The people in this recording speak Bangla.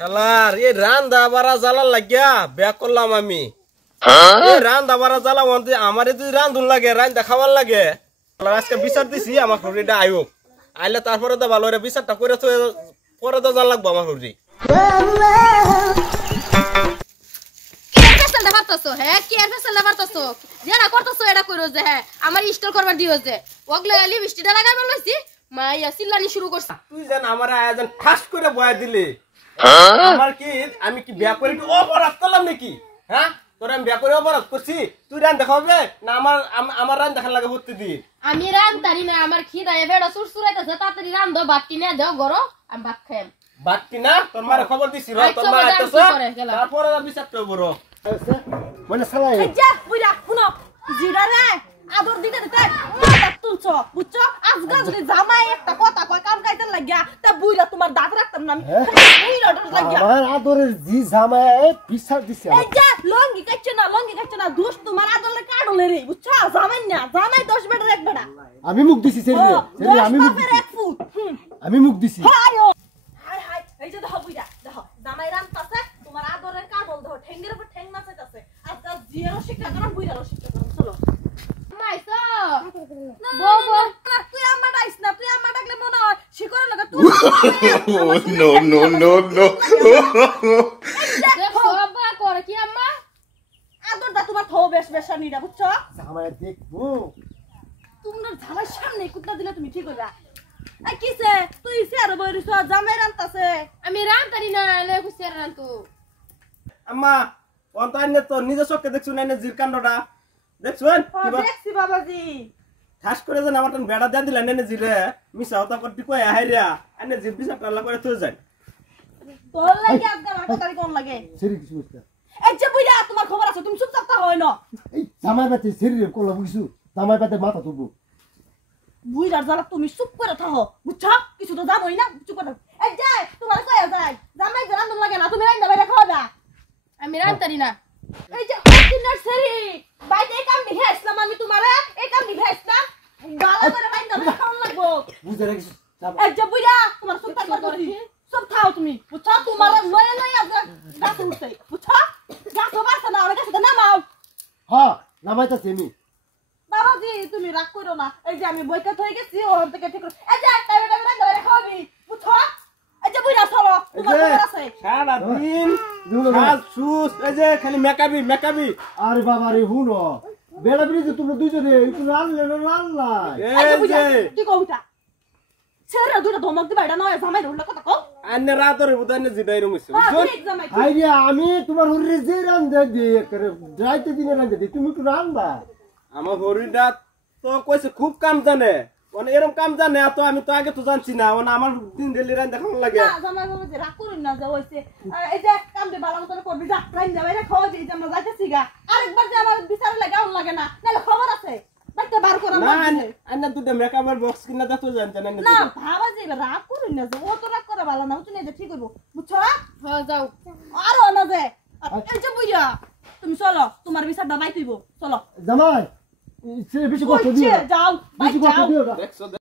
শালার এই রান্দা বাড়া জ্বালা লাগিয়া ব্যাক করলাম আমি। এই রান্দা বাড়া জ্বালা মধ্যে আমারে যদি রান্ধুন লাগে রান্দা খাবার লাগে, আজকে বিচার দিছি আমার শরীরটা আয়ুক আইলে তারপরে তো ভালো রে বিচারটা করে তো পরে তো জাল লাগবো আমার শরীর। আমার ইনস্টল করবার দিও যে ওগুলো লিপস্টিকটা লাগাইবার লইছি মাইয়া চিল্লানি শুরু করছে। তুই যেন আমার আয়োজন ঠাস করে বয়া দিলি আমার কি আমি কি বিয়া করে অপরাধ করলাম নাকি? হ্যাঁ তোর আমি বিয়া করে অপরাধ করছি? তুই রান দেখাবে না আমার রান দেখার লাগে প্রতিদিন? আমি রান তারি না, আমার খিদায় বেড়া সুরসুরাইতেছে, তাড়াতাড়ি রান দাও, বাটি না দাও গরো, আমি ভাত খাই। বাটি না তোর মারে খবর দিছি র, তোর মা আইতাছে তারপরে বিচার তো বড় মানে সালাই যা বুইরা শুনো জিরা রে আদর দিতে দিতে মাথা তুলছো বুঝছো? আজকে যদি জামাই একটা কথা কয় কাম কাইতে লাগিয়া তা বুইরা তোমার দাঁত রাখতাম না আমি। বুইরা ডর লাগিয়া আমার আদরের জি জামাই বিচার দিছে এই যা লঙ্গি কাটছে না দোষ তোমার আদলে কাডলে রে বুঝছো? জামাই না জামাই 10 বেটা এক বেটা। আমি মুখ দিছি সেরি আমি মুখ দিছি এক ফুট আমি মুখ দিছি। হাই হাই এই যে দেখো বুইরা দেখো জামাই রান্তাছে তোমার আদরের কাডল দেখো ঠেঙ্গের উপর ঠেং নাচাইতাছে। আজকাল জিয়ারও শিক্ষা করাম বুইরারও শিক্ষা করাম। চলো মাইসো বো বো তুই আমার ডাইস না, তুই আমার ডাকলে মনে হয় শিকড় লাগা তুই no দেখো বাবা করে কি আম্মা আদরটা তোমার থো বেশ বেশানিরা বুঝছো? জামাই দেখবো তোমার জামার সামনে কুত্তা দিলে তুমি ঠিক হইবা। এই কিসে তুই সের বইরিছ জামাই রান্তাছে? আমি রান তারি না লে কুসের রান তো আম্মা অন্তাইনে তো নিজে চোখে দেখছু না জির কাণ্ডটা দেখছুন কিবা দেখছি বাবাজি ঠাস করে যেন আমার বেড়া দেন দিলেন এনে জিরে মিছা হতা করতে কই হাইরা এনে জির বিচারটা আল্লাহ করে থই যায়। তোর লাগি আজকে আমার কথা কোন লাগে? সেরি কিছু বুঝতা এই যে বুইরা তোমার খবর আছে তুমি চুপচাপ তা হয় না। এই জামাই পাতে সেরি কলা বুঝছু জামাই পাতে মাথা তুলবো বুইরা যারা তুমি চুপ করে থাকো বুঝছো? কিছু তো জানোই না চুপ করে। এই যে তোমার কই যায় জামাই রান্ধন লাগে না, তুমি রান্না বাইরে খাওয়া। আমি রান তারি না। এই যে অরিজিনাল সেরি বাইতে এই কাম দিহে আসলাম আমি তোমারে এই কাম দিহে আসলাম গালা করে বাইন্দা খাওয়া লাগবো। বুঝে রাখিস এই যে বুইরা তোমার চুপ করে সব খাও তুমি বুঝছো? তোমার লয়ে লয়ে গাছ উঠছে বুঝছো? গাছ বাড়ছে না, ওর কাছে নামাও। হ্যাঁ নামাইতাছি আমি। বাবাজি তুমি রাগ করো না, এই যে আমি বইকাত হয়ে গেছি ওর থেকে ঠিক করে। এই যে টাইমে টাইমে ধরে খাওয়াবি বুঝছো? এই যে বুইরা চলো তোমার খবর আছে। সারা দিন কাজ সুস এই যে খালি মেকাবি আরে বাবা রে হুনো বেড়া বিড়ি তোমরা দুইজনে একটু রানলে না এই যে কি কইতা ছেড়ে দুটো ধমক দিবা, এটা নয় জামাই রুল কথা কও। আন্নে রাতরে বুদানে জিদাই রমিছে আইডিয়া আমি তোমার হরিরে যে রান দিয়ে করে যাইতে দিনে রান দিয়ে তুমি একটু রানবা। আমার হরিদা তো কইছে খুব কাম জানে, মানে এরকম কাম জানে তো আমি তো আগে তো জানছি না, মানে আমার দিন ডেলি রান দেখানো লাগে না জামাই বাবা যে রাগ করুন না, যে হইছে এই যে কাম দে ভালো মতন করবি, যা রাইন যাবে রে খাওয়া দিই যে আমরা যাইতেছি গা। আরেকবার যে আমার বিচার লাগে না নালে খবর আছে বাইতে বার করা না। না আন্নে দুটো মেকআপের বক্স কিনা দেখো জানতে না না ভাবা যে রাগ করুন না, যে ও তো রাগ করা ভালো না, তুমি যে ঠিক হইব বুঝছো? হ্যাঁ যাও আরো না যে এই যে বুইয়া তুমি চলো তোমার বিচারটা বাইতে হইব। চলো জামাই সে বেশি কষ্ট দিও যাও বেশি কষ্ট দিও না। দেখছো